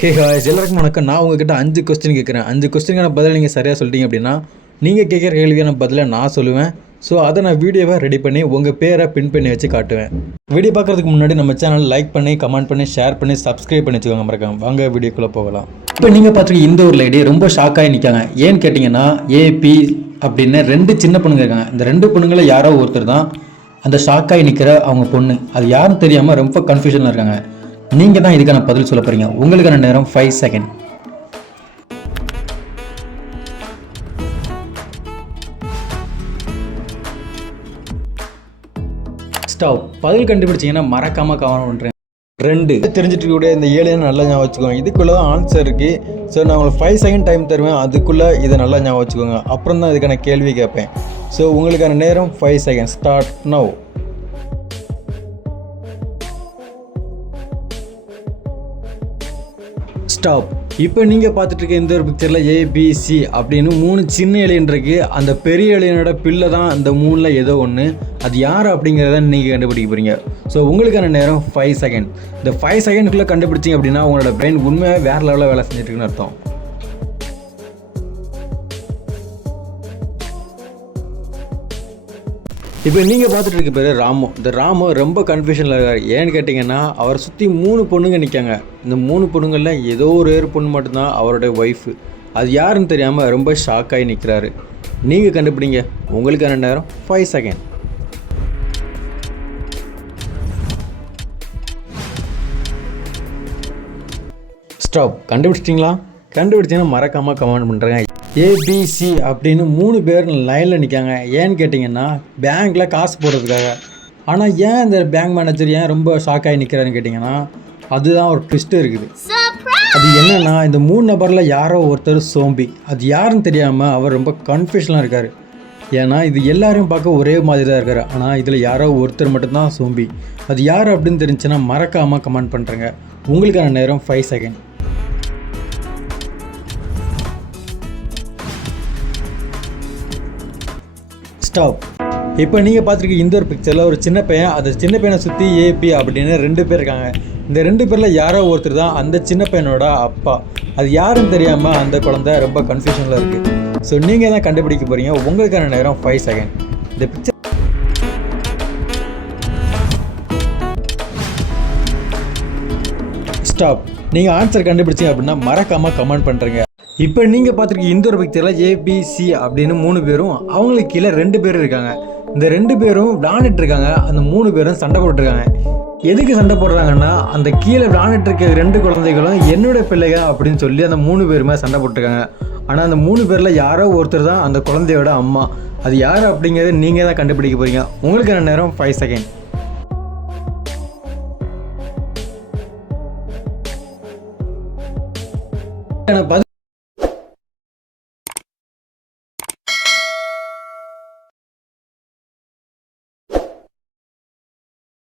Hey guys, எல்லாருக்கும் வணக்கம். நான் உங்ககிட்ட 5 கொஸ்டின் கேட்குறேன். 5 கொஸ்டினுக்கான பதில் நீங்கள் சரியாக சொல்லிட்டீங்க அப்படின்னா நீங்கள் கேட்குற கேள்விக்கான பதிலை நான் சொல்லுவேன். ஸோ அதை நான் வீடியோவை ரெடி பண்ணி உங்கள் பேரை பின் பண்ணி வச்சு காட்டுவேன். வீடியோ பார்க்குறதுக்கு முன்னாடி நம்ம சேனல் லைக் பண்ணி, கமெண்ட் பண்ணி, ஷேர் பண்ணி, சப்ஸ்கிரைப் பண்ணி வச்சுக்கோங்க. மறக்காம வாங்க வீடியோக்குள்ளே போகலாம். இப்போ நீங்கள் பார்த்துருக்க இந்த ஒரு லேடி ரொம்ப ஷாக்காகி நிற்காங்க. ஏன்னு கேட்டிங்கன்னா ஏபி அப்படின்னு 2 சின்ன பொண்ணுங்க இருக்காங்க. இந்த 2 பொண்ணுங்களை யாரோ ஒருத்தர் தான் அந்த ஷாக்காகி நிற்கிற அவங்க பொண்ணு. அது யாரும் தெரியாமல் ரொம்ப கன்ஃபியூஷனில் இருக்காங்க. நீங்கள் தான் இதுக்கான பதில் சொல்ல போகிறீங்க. உங்களுக்கான நேரம் 5 செகண்ட். ஸ்டாப். பதில் கண்டுபிடிச்சிங்கன்னா மறக்காமல் கவனம் பண்ணுறேன். 2 தெரிஞ்சிட்டு கூட இந்த 7 நல்லா ஞாபகம் வச்சுக்கோங்க. இதுக்குள்ளே தான் ஆன்சர் இருக்குது. ஸோ நான் உங்களுக்கு 5 செகண்ட் டைம் தருவேன். அதுக்குள்ளே இதை நல்லா ஞாபகம் வச்சுக்கோங்க. அப்புறம் தான் இதுக்கான கேள்வி கேட்பேன். ஸோ உங்களுக்கான நேரம் 5 செகண்ட். Start now. ஸ்டாப். இப்போ நீங்கள் பார்த்துட்டு இருக்க இந்த ஒரு பிக்சரில் ஏபிசி அப்படின்னு 3 சின்ன ஏலியன் இருக்குது. அந்த பெரிய ஏலியனோட பிள்ளை தான் அந்த 3ல் ஏதோ ஒன்று. அது யார் அப்படிங்கிறத நீங்கள் கண்டுபிடிக்க போகிறீங்க. ஸோ உங்களுக்கான நேரம் 5 செகண்ட். இந்த 5 செகண்டுக்குள்ளே கண்டுபிடிச்சிங்க அப்படின்னா உங்களோட பிரெயின் உண்மையாக வேறு லெவலில் வேலை செஞ்சுட்டுருக்குன்னு அர்த்தம். இப்போ நீங்கள் பார்த்துட்டு இருக்க பேர் ராமு. இந்த ராமு ரொம்ப கன்ஃபியூஷனில் இருக்கார். ஏன்னு கேட்டிங்கன்னா அவரை சுற்றி 3 பொண்ணுங்க நிற்காங்க. இந்த 3 பொண்ணுங்களில் ஏதோ ஒரு பொண்ணு மட்டும்தான் அவருடைய ஒய்ஃபு. அது யாருன்னு தெரியாமல் ரொம்ப ஷாக்காகி நிற்கிறாரு. நீங்கள் கண்டுபிடிங்க. உங்களுக்கான நேரம் 5 செகண்ட். ஸ்டாப். கண்டுபிடிச்சிட்டிங்களா? கண்டுபிடிச்சிங்கன்னா மறக்காமல் கமெண்ட் பண்ணுறேங்க. ஏபிசி அப்படின்னு 3 பேர் லைனில் நிற்காங்க. ஏன்னு கேட்டிங்கன்னா பேங்க்கில் காசு போடுறதுக்காக. ஆனால் ஏன் இந்த பேங்க் மேனேஜர் ஏன் ரொம்ப ஷாக்காகி நிற்கிறாருன்னு கேட்டிங்கன்னா அதுதான் ஒரு ட்விஸ்ட்டு இருக்குது. அது என்னென்னா இந்த 3 நபரில் யாரோ ஒருத்தர் சோம்பி. அது யாருன்னு தெரியாமல் அவர் ரொம்ப கன்ஃபியூஷனாக இருக்கார். ஏன்னா இது எல்லாரையும் பார்க்க ஒரே மாதிரி தான் இருக்கார். ஆனால் இதில் யாரோ ஒருத்தர் மட்டும்தான் சோம்பி. அது யார் அப்படின்னு தெரிஞ்சுன்னா மறக்காமல் கமெண்ட் பண்ணுறேங்க. உங்களுக்கான நேரம் 5 செகண்ட். ஸ்டாப். இப்போ நீங்கள் பார்த்துருக்க இந்த ஒரு பிக்சரில் ஒரு சின்ன பையன், அந்த சின்ன பையனை சுற்றி ஏபி அப்படின்னு 2 பேர் இருக்காங்க. இந்த 2 பேரில் யாரோ ஒருத்தர் தான் அந்த சின்ன பையனோட அப்பா. அது யாருன்னு தெரியாமல் அந்த குழந்தை ரொம்ப கன்ஃபியூஷனில் இருக்குது. ஸோ நீங்கள் தான் கண்டுபிடிக்க போகிறீங்க. உங்களுக்கான நேரம் 5 செகண்ட். இந்த பிக்சர் ஸ்டாப். நீங்கள் ஆன்சர் கண்டுபிடிச்சிங்க அப்படின்னா மறக்காமல் கமெண்ட் பண்ணுறீங்க. இப்போ நீங்கள் பார்த்துருக்க இந்த ஒரு பிக்சரில் ஏபிசி அப்படின்னு 3 பேரும், அவங்களுக்கு கீழே 2 பேர் இருக்காங்க. இந்த 2 பேரும் விளாண்டுட்டு இருக்காங்க. அந்த 3 பேரும் சண்டை போட்டுருக்காங்க. எதுக்கு சண்டை போடுறாங்கன்னா அந்த கீழே விளாண்டுட்டு இருக்க 2 குழந்தைகளும் என்னோட பிள்ளைங்க அப்படின்னு சொல்லி அந்த 3 பேருமே சண்டை போட்டுருக்காங்க. ஆனால் அந்த 3 பேரில் யாரோ ஒருத்தர் தான் அந்த குழந்தையோட அம்மா. அது யார் அப்படிங்கிறத நீங்கள் தான் கண்டுபிடிக்க போகிறீங்க. உங்களுக்கான நேரம் 5 செகண்ட்.